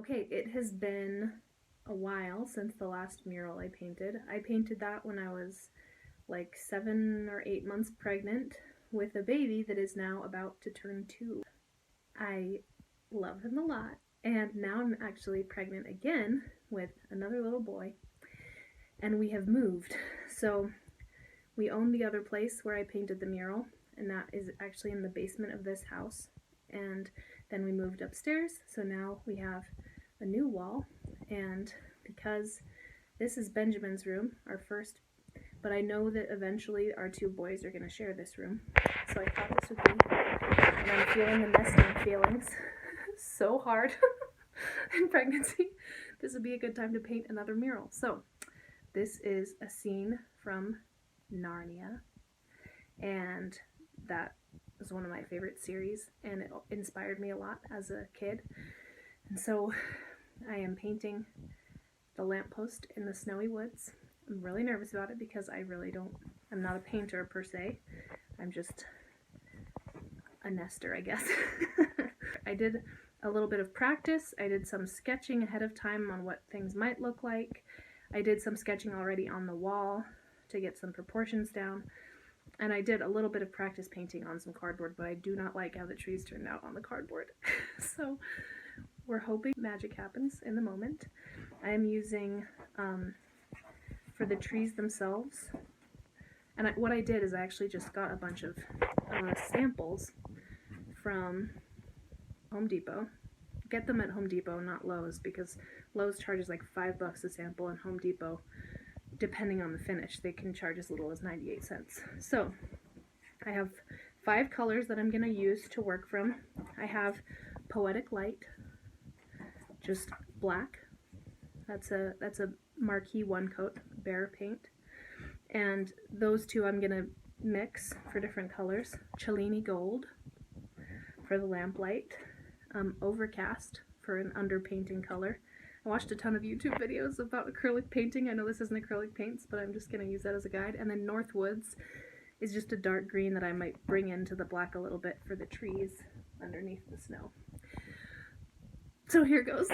Okay, it has been a while since the last mural I painted. I painted that when I was like 7 or 8 months pregnant with a baby that is now about to turn 2. I love him a lot, and now I'm actually pregnant again with another little boy, and we have moved. So we own the other place where I painted the mural, and that is actually in the basement of this house. And then we moved upstairs, so now we have a new wall. And because this is Benjamin's room, our first, but I know that eventually our 2 boys are going to share this room, so I thought this would be, and I'm feeling the nesting feelings so hard in pregnancy, this would be a good time to paint another mural. So this is a scene from Narnia, and that was one of my favorite series, and it inspired me a lot as a kid. And so I am painting the lamppost in the snowy woods. I'm really nervous about it because I'm not a painter per se. I'm just a nester, I guess. I did a little bit of practice. I did some sketching ahead of time on what things might look like. I did some sketching already on the wall to get some proportions down. And I did a little bit of practice painting on some cardboard, but I do not like how the trees turned out on the cardboard. So we're hoping magic happens in the moment. I am using, for the trees themselves, and what I did is I actually just got a bunch of samples from Home Depot. Get them at Home Depot, not Lowe's, because Lowe's charges like $5 a sample, and Home Depot, depending on the finish, they can charge as little as 98 cents. So I have 5 colors that I'm going to use to work from. I have Poetic Light, just black. That's a marquee 1-coat Behr paint. And those 2 I'm going to mix for different colors. Cellini Gold for the lamplight. Overcast for an underpainting color. I watched a ton of YouTube videos about acrylic painting. I know this isn't acrylic paints, but I'm just going to use that as a guide. And then Northwoods is just a dark green that I might bring into the black a little bit for the trees underneath the snow. So here goes.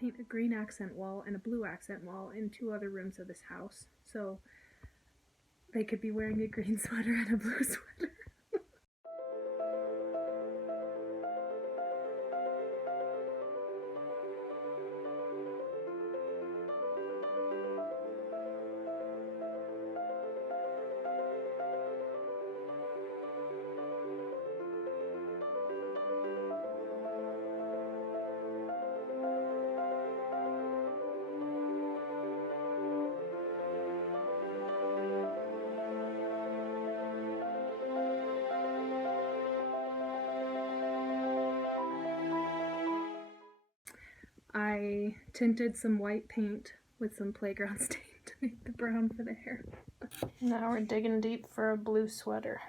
paint a green accent wall and a blue accent wall in 2 other rooms of this house. So they could be wearing a green sweater and a blue sweater. I tinted some white paint with some playground stain to make the brown for the hair. Now we're digging deep for a blue sweater.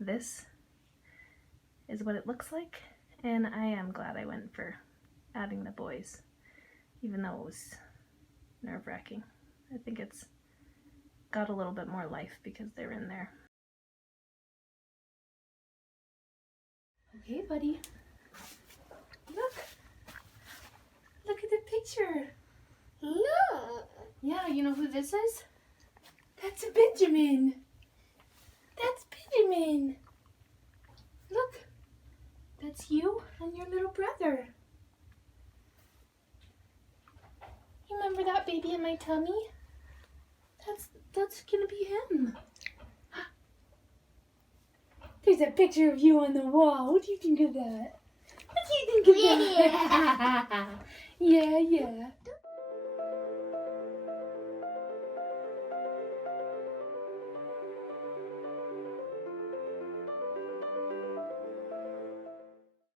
This is what it looks like, and I am glad I went for adding the boys, even though it was nerve-wracking. I think it's got a little bit more life because they're in there. Okay, buddy. Look at the picture. Look. Yeah, you know who this is? That's a Benjamin. That's Benjamin. Look. That's you and your little brother. You remember that baby in my tummy? That's gonna be him. There's a picture of you on the wall. What do you think of that? What do you think of that? Yeah.